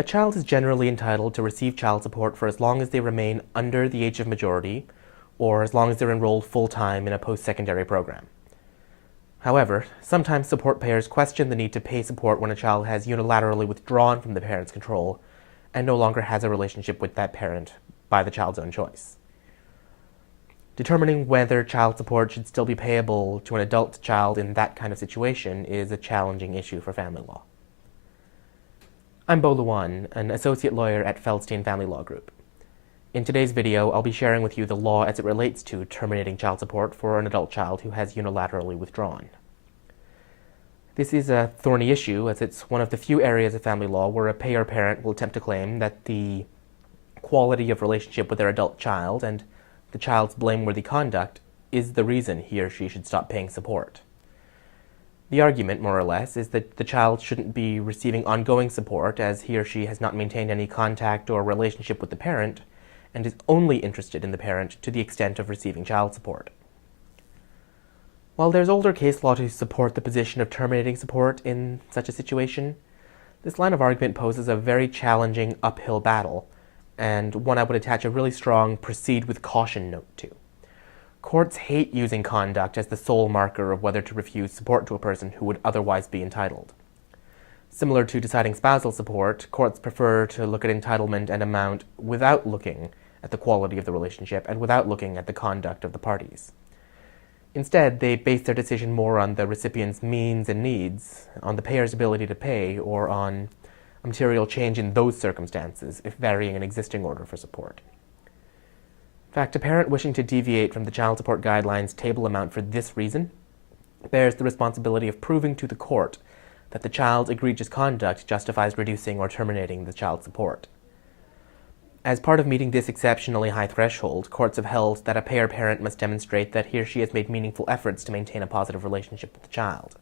A child is generally entitled to receive child support for as long as they remain under the age of majority, or as long as they're enrolled full-time in a post-secondary program. However, sometimes support payers question the need to pay support when a child has unilaterally withdrawn from the parent's control and no longer has a relationship with that parent by the child's own choice. Determining whether child support should still be payable to an adult child in that kind of situation is a challenging issue for family law. I'm Bo Luan, an associate lawyer at Feldstein Family Law Group. In today's video, I'll be sharing with you the law as it relates to terminating child support for an adult child who has unilaterally withdrawn. This is a thorny issue, as it's one of the few areas of family law where a payer parent will attempt to claim that the quality of relationship with their adult child and the child's blameworthy conduct is the reason he or she should stop paying support. The argument, more or less, is that the child shouldn't be receiving ongoing support as he or she has not maintained any contact or relationship with the parent and is only interested in the parent to the extent of receiving child support. While there's older case law to support the position of terminating support in such a situation, this line of argument poses a very challenging uphill battle, and one I would attach a really strong proceed with caution note to. Courts hate using conduct as the sole marker of whether to refuse support to a person who would otherwise be entitled. Similar to deciding spousal support, courts prefer to look at entitlement and amount without looking at the quality of the relationship and without looking at the conduct of the parties. Instead, they base their decision more on the recipient's means and needs, on the payer's ability to pay, or on a material change in those circumstances if varying an existing order for support. In fact, a parent wishing to deviate from the child support guidelines table amount for this reason bears the responsibility of proving to the court that the child's egregious conduct justifies reducing or terminating the child support. As part of meeting this exceptionally high threshold, courts have held that a payer parent must demonstrate that he or she has made meaningful efforts to maintain a positive relationship with the child.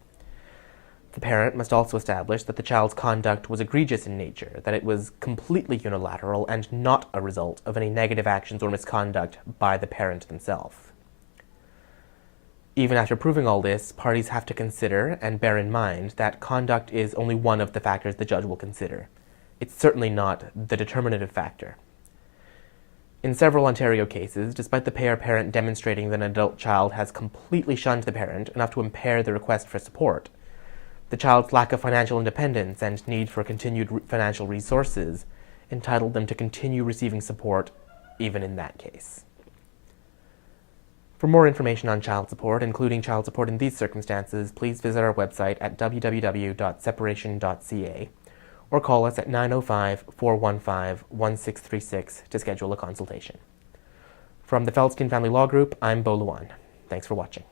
The parent must also establish that the child's conduct was egregious in nature, that it was completely unilateral and not a result of any negative actions or misconduct by the parent themselves. Even after proving all this, parties have to consider and bear in mind that conduct is only one of the factors the judge will consider. It's certainly not the determinative factor. In several Ontario cases, despite the payer parent demonstrating that an adult child has completely shunned the parent enough to impair the request for support, the child's lack of financial independence and need for continued financial resources entitled them to continue receiving support even in that case. For more information on child support, including child support in these circumstances, please visit our website at www.separation.ca or call us at 905-415-1636 to schedule a consultation. From the Feldstein Family Law Group, I'm Bo Luan. Thanks for watching.